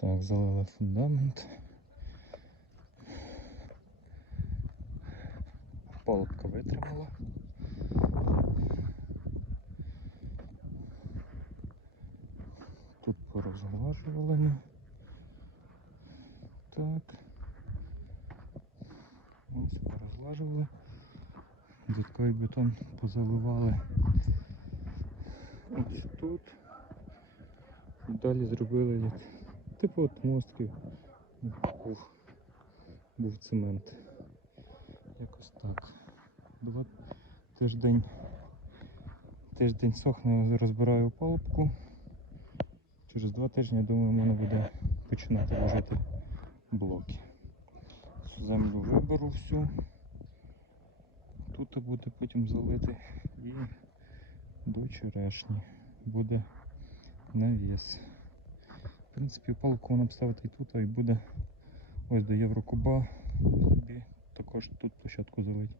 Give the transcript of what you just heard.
Так, залили фундамент. Палубка витримала. Тут порозглажували. Так. Ось порозглажували. Додатковий бетон позаливали. Ось тут. Далі зробили як типу от мостків. Був, був цемент. Якось так. Два тиждень. Тиждень сохне, розбираю палубку. Через два тижні, я думаю, можна буде починати ложити блоки. Цю землю виберу всю. Тут буде потім залити і до черешні буде навіс. Принципі, палку нам ставити і тут, а і буде ось до Єврокуба. Собі також тут площадку залить.